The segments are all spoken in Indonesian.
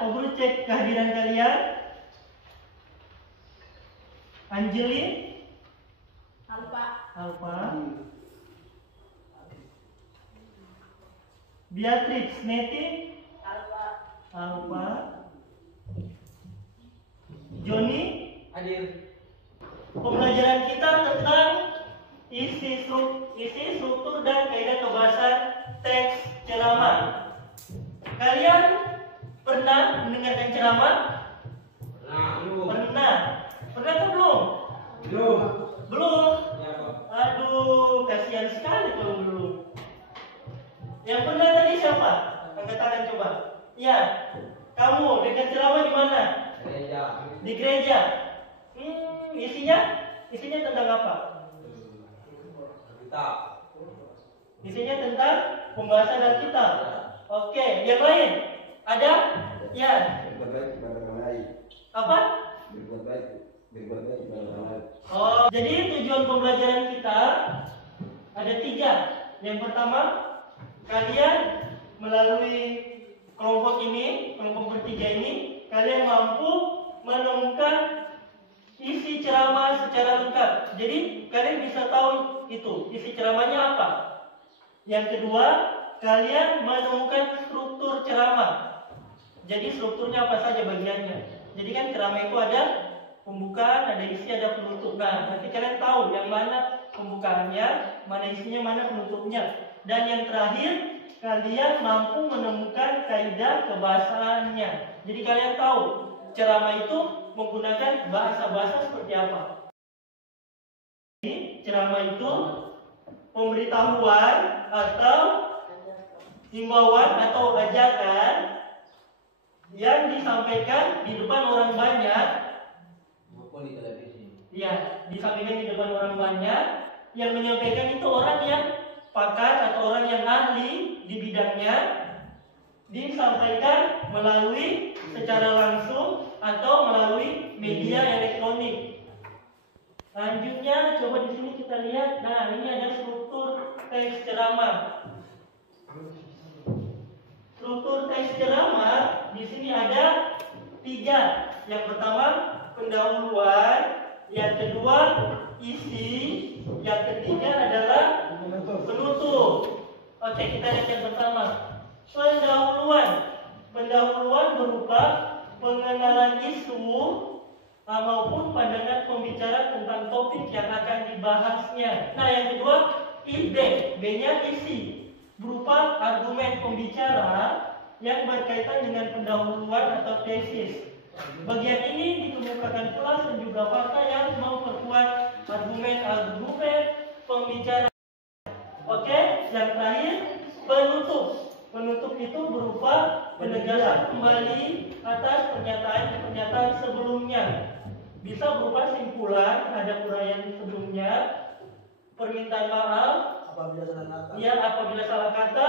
Guru cek kehadiran kalian. Angelin, Alfa, Beatrix, Neti, Alfa, Joni, Hadir. Pembelajaran kita tentang isi struktur dan kaidah kebahasan teks ceramah. Kalian pernah mendengarkan ceramah? Pernah kan belum? Belum. Aduh, kasihan sekali kalau belum. Yang pernah tadi siapa? Angkat tangan coba. Ya, kamu dengar ceramah di mana? Di gereja. Isinya tentang apa? Isinya tentang pembahasan Alkitab. Oke, yang lain ada? Ya. Apa? Oh, jadi tujuan pembelajaran kita ada 3. Yang pertama, kalian melalui kelompok bertiga ini, kalian mampu menemukan isi ceramah secara lengkap. Jadi kalian bisa tahu itu isi ceramahnya apa. Yang kedua, kalian menemukan struktur ceramah. Jadi strukturnya apa saja bagiannya. Jadi kan ceramah itu ada pembukaan, ada isi, ada penutup. Nah, nanti kalian tahu yang mana pembukaannya, mana isinya, mana penutupnya. Dan yang terakhir, kalian mampu menemukan kaidah kebahasaannya. Jadi kalian tahu ceramah itu menggunakan bahasa-bahasa seperti apa. Jadi, ceramah itu pemberitahuan atau himbauan atau ajakan yang disampaikan di depan orang banyak. Ya, disampaikan di depan orang banyak. Yang menyampaikan itu orang yang pakar atau orang yang ahli di bidangnya. Disampaikan melalui secara langsung atau melalui media elektronik. Selanjutnya coba di sini kita lihat. Nah, ini ada struktur teks ceramah. Struktur teks ceramah di sini ada 3. Yang pertama pendahuluan, yang kedua isi, yang ketiga adalah penutup. Oke, kita lihat yang pertama. Pendahuluan berupa pengenalan isu maupun pandangan pembicara tentang topik yang akan dibahasnya. Nah, yang kedua ide, B-nya isi, berupa argumen pembicara yang berkaitan dengan pendahuluan atau tesis. Bagian ini dikemukakan pula sejumlah fakta yang memperkuat argumen pembicara. Oke, yang terakhir penutup. Penutup itu berupa penegasan kembali atas pernyataan sebelumnya. Bisa berupa simpulan, ada uraian sebelumnya, permintaan maaf, apabila salah kata,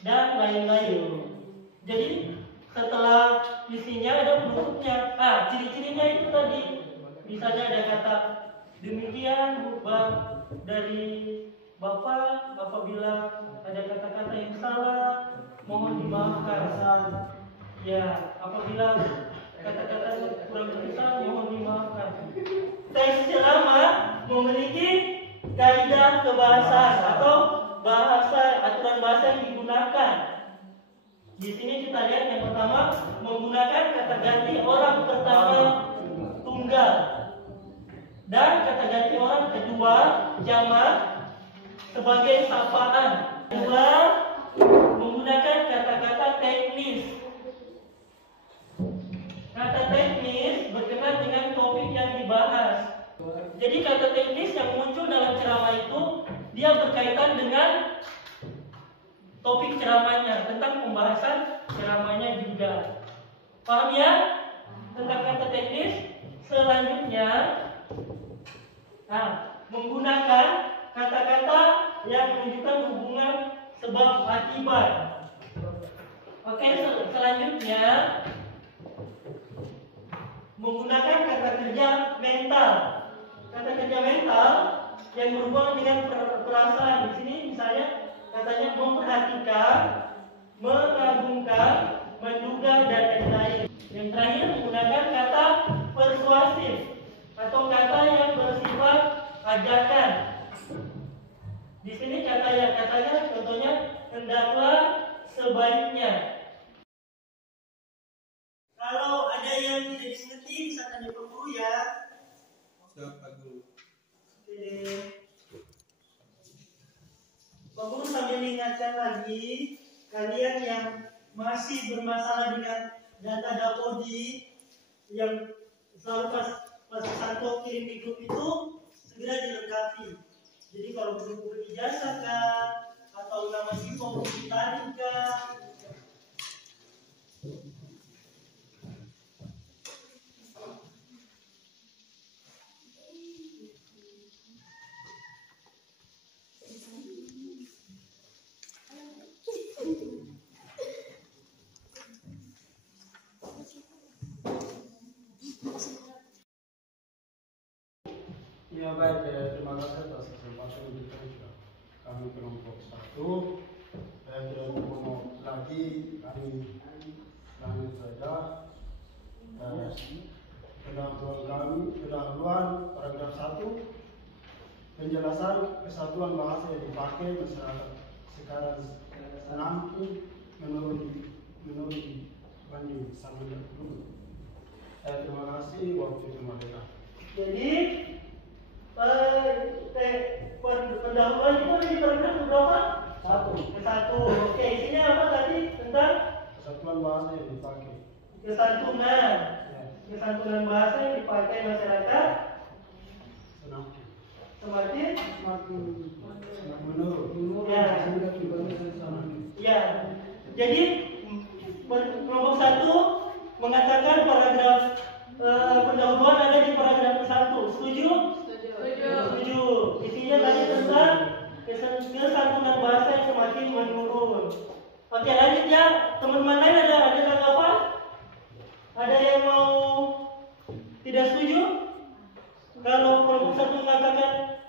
dan lain-lain. Jadi setelah isinya ada penutupnya. Ciri-cirinya itu tadi. Misalnya ada kata demikian dari Bapak, apabila ada kata-kata yang salah, mohon dimaafkan. Ya, apabila kata-kata kurang berkesan, mohon dimaafkan. Teks ceramah memiliki kaidah kebahasaan atau aturan bahasa yang digunakan. Di sini kita lihat yang pertama menggunakan kata ganti orang pertama tunggal dan kata ganti orang kedua jamak sebagai sapaan. Kedua, menggunakan kata-kata teknis. Kata teknis berkenaan dengan topik yang dibahas. Jadi kata teknis yang muncul dalam ceramah itu dia berkaitan dengan topik ceramahnya, tentang pembahasan ceramahnya juga. Paham ya? Tentang kata teknis. Selanjutnya, menggunakan kata-kata yang menunjukkan hubungan sebab akibat. Oke, selanjutnya menggunakan kata kerja mental. Kata kerja mental yang berhubungan dengan perasaan. Di sini misalnya katanya memperhatikan, mengagumkan, menduga, dan lain-lain. Yang terakhir menggunakan kata persuasif atau kata yang bersifat ajakan. Di sini katanya contohnya hendaklah sebaiknya. Kalau ada yang tidak dimengerti bisa tanya ke guru ya. Siap Pak Guru. Oke. Pak Guru sambil ingatkan lagi kalian yang masih bermasalah dengan data Dapodi yang selalu pas Santo kirim di grup itu segera dilengkapi. Jadi kalau buku ijazah kah atau nama siswa mau ditarik kah? Ya baik, terima kasih atas kesempatan yang diberikan. Kami kelompok 1 tidak mau lagi kami lanjut saja pendahuluan paragraf 1 penjelasan kesatuan bahasa yang dipakai masyarakat sekarang nanti menurut banding sama dulu. Terima kasih, waktu kembali. Jadi pendahuluan itu di paragraf berapa? 1. Oke, isinya apa tadi? Tentang kesatuan bahasa yang dipakai. Kesantunan. Kesantunan bahasa yang dipakai masyarakat semakin menurut. Ya. Jadi kelompok 1 mengatakan paragraf pendahuluan ada di paragraf 1. Setuju? Setuju. Isinya tadi tentang kesantunan bahasa yang semakin menurun. Oke, lanjut ya. Teman-teman lain ada tanggapan? Ada yang mau tidak setuju? Kalau kelompok 1 mengatakan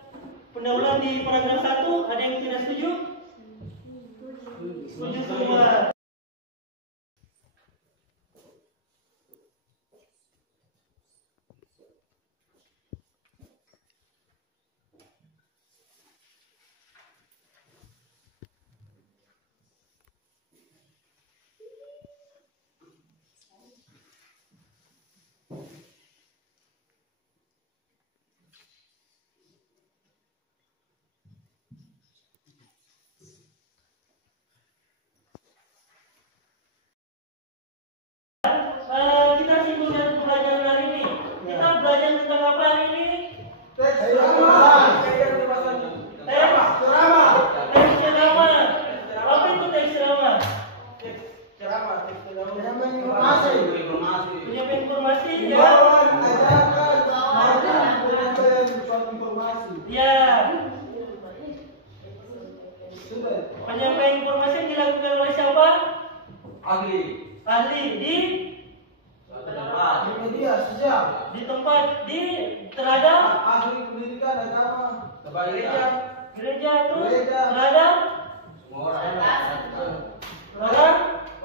pendahuluan di paragraf 1, ada yang tidak setuju? Setuju semua. Kita simpulkan pelajaran hari ini. Kita belajar tentang apa hari ini? Teks ceramah. Apa itu teks ceramah? Penyampaian informasi ya. Ya. Penyampaian informasi yang dilakukan oleh siapa? Ahli di media sosial. Di tempat terhadap Ahli pendidikan agama. gereja terus terhadap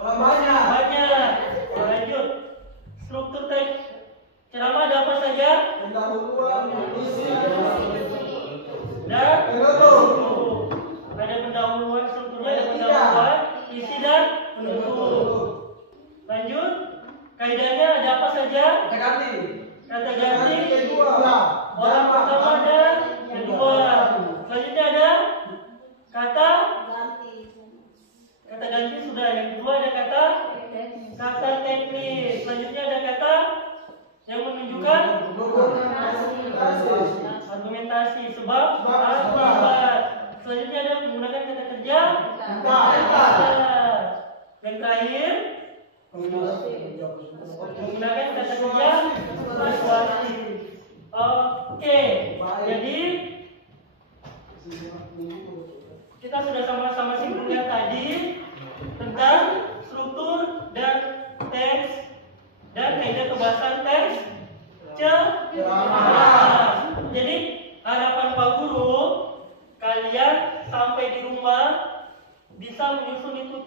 Orang banyak. Lanjut. Struktur teks ceramah ada apa saja? Pendahuluan, isi, Dan penutup. ada pendahuluan, strukturnya ada pendahuluan, isi dan penutup. Lanjut. Kaidahnya ada apa saja? Kata ganti orang pertama dan kedua. Selanjutnya ada kata ganti sudah. Yang kedua ada kata teknis. Selanjutnya ada kata yang menunjukkan argumentasi sebab akibat. Selanjutnya ada menggunakan kata kerja. Yang terakhir menggunakan kata kerja persuasi. Oke, jadi kita sudah sama-sama simpulkan tadi tentang struktur dan teks dan kaidah kebahasan teks ceramah. Jadi harapan Pak Guru, kalian sampai di rumah bisa menyusun itu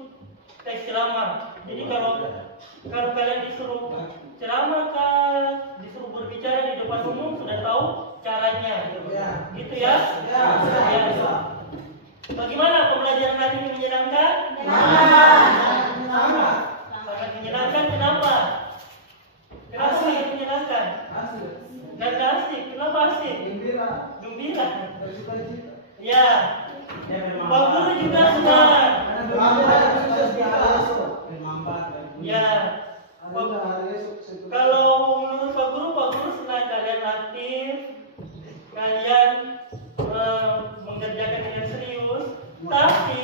teks ceramah. Jadi kalau kalian disuruh ceramah kah, disuruh berbicara di depan umum sudah tahu caranya. Gitu ya? Ya. Bagaimana pembelajaran hari ini menyenangkan? Sangat menyenangkan. Kenapa? Kenapa sangat menyenangkan? Dan asik. Kenapa asik? Gembira. Ya. Pak Guru juga senang. Ya. Kalau menurut Pak Guru senang kalian aktif, kalian mengerjakan dengan serius. Tapi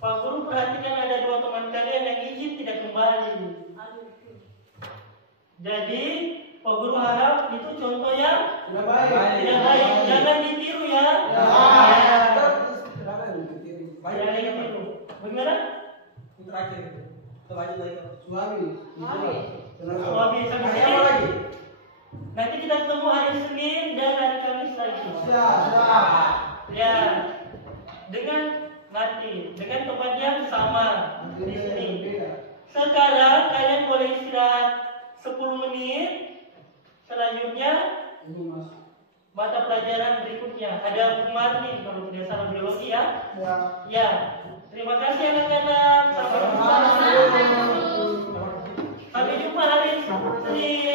Pak Guru perhatikan ada 2 teman kalian yang izin tidak kembali. Jadi Pak Guru harap itu contoh yang tidak baik. Jangan ditiru ya. Jangan ditiru. Bagaimana? Suami sampai sini. Nanti kita ketemu hari Senin dan hari Kamis lagi. Ya. Dengan tempat yang sama di sini. Sekarang kalian boleh istirahat 10 menit. Selanjutnya mata pelajaran berikutnya ada Martin kalau tidak salah biologi ya. Ya. Terima kasih anak-anak. Sampai jumpa hari Senin.